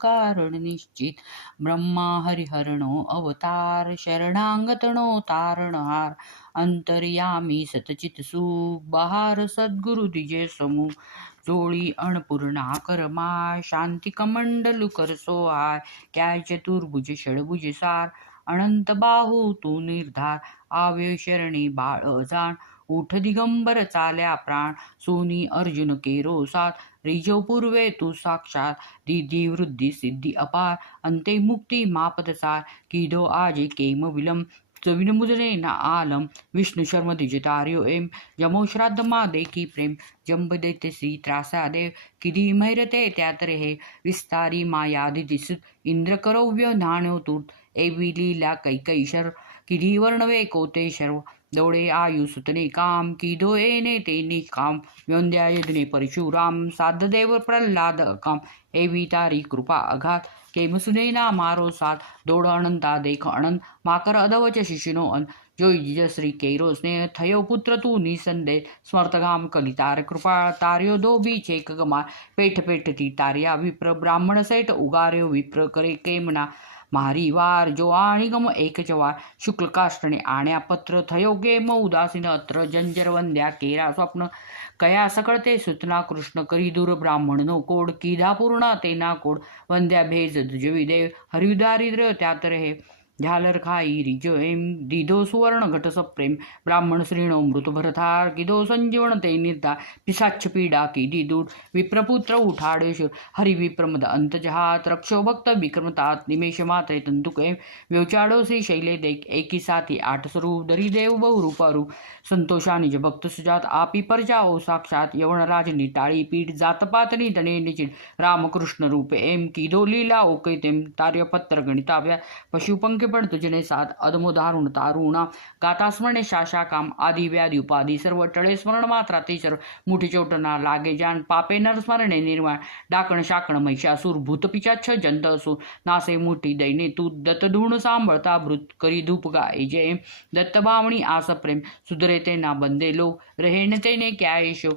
कारण निश्चित। ब्रह्मा हरिहरणो अवतार शरणांगतणो तारणहार। अंतर्यामी सतचित सुख बहार सद्गुरु दिजे समूह। जोळी अन्नपूर्णा करमा शांती कमंडलू कर सोहाय। काय चतुर्भुज षडभुज सार अनंत बाहू तू निर्धार। आवे शरणी बाळ जाण उठ दिगंबर चाल्या प्राण। सोनी अर्जुन केरो साथ रिजव पूर्वे तू साक्षात। दिधी वृद्धी सिद्धी अपार अंते मुक्ती मापदसार। किदो आजे केम विलम चविन मुजने न आलम। विष्णु शर्म दिज तार्यो एम जमो श्राद्ध मा देखी प्रेम। जंब दैत्य श्री त्रासा देव किधी मैरते त्यात रे। विस्तारी मायादि दिसुत इंद्र करव्य नाण्यो तूट। एवी लीला कैकैशर किधी वर्णवे कोते शर्व। दौडे आयु सुतने काम किदो येणे ते निकाम। व्योंद्या यदने परशुराम साध देव प्रल्हाद काम। एवी तारी कृपा अघात केम सुनेना मारो साथ। दौड़ अनंता देख अनंत माकर अधवच शिशिनो अन। जोई जिज श्री केरो स्नेह थयो पुत्र तू निसंदेह। स्मर्तगाम कलितार कृपाळ तार्यो दोबी छेक गमार। पेठ पेठ ती तार्या विप्र ब्राह्मण सेठ उगार्यो विप्र करे केमना। मारी वार जो आणि गम एक चवार। शुक्ल काष्टने आण्या पत्र थयो गेम उदासीन अत्र। जंजर वंद्या केरा स्वप्न कया सकळते सुतना कृष्ण। करी दूर ब्राह्मण नो कोड किधा पूर्ण तेना कोड। वंद्या भेज दुजवी देव हरि दारिद्र्य त्यात रहे। झालर खाई रिज एम दिधो सुवर्ण घट सप्रेम। ब्राह्मण श्रीणो मृत भरथार किदो संजीवन ते निर्धार। पिशाच पीडा किदी दूर विप्रपुत्र उठाडे शूर। हरि विप्रमद अंत जहात रक्षो भक्त विक्रमतात। निमेष मात्रे तंतुक एम व्यवचाडो श्री शैले देख। एकी साथी आठ स्वरूप दरी देव बहुरूपारू। संतोषा निज भक्त सुजात आपी परजा ओ साक्षात। यवन राजनी टाळी पीठ जातपातनी तणे निचित। रामकृष्ण रूप एम किदो लीला ओकैतेम। तार्यपत्र गणिताव्या पशुपंख पण तुझने साथ। अदमो दारुण तारुणा गाता स्मरणे शाशा काम। आदि व्याधी उपाधी सर्व टळे स्मरण मात्रा ते सर्व। मुठी चोटना लागे जान पापे नर स्मरणे निर्माण। डाकण शाकण महिषासूर भूत पिचाच्छ जंत असुर। नासे मुठी दैने तू दत्त धूण सांभळता भृत। करी धूप गाय जय दत्त भावणी आस प्रेम। सुधरे ते ना बंदे लोक रहेन तेने क्या येशो।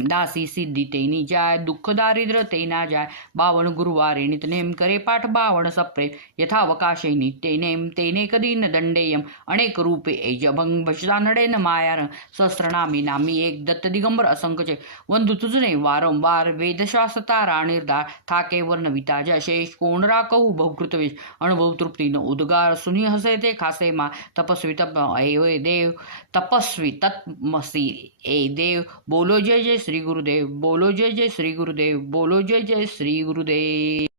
दासी सिद्धि तेनी जाय दुःख दारिद्र तेना जाय। बावन गुरुवारे नितनेम करे पाठ बावन सप्रेम। यथावकाशे नित्य नेम तेने कधी न दंडेयम। अनेक रूपे एजभंग भषता नडेन मायारंग। सहस्रनामी नामी एक दत्त दिगंबर असंख्यचे। वंदु तुझने वारंवार वेदश्वास तारा निर्धार। थाके वर्ण विताजा शेष कोण राकहु बहुकृत वेश। अनुभव तृप्ती न उद्गार सुनी हसे ते खासे मा। तपस्वी तप ए देव तपस्वी तत्मसी ए देव। बोलो जय जय श्री गुरुदेव बोलो जय जय श्री गुरुदेव बोलो जय जय श्री गुरुदेव।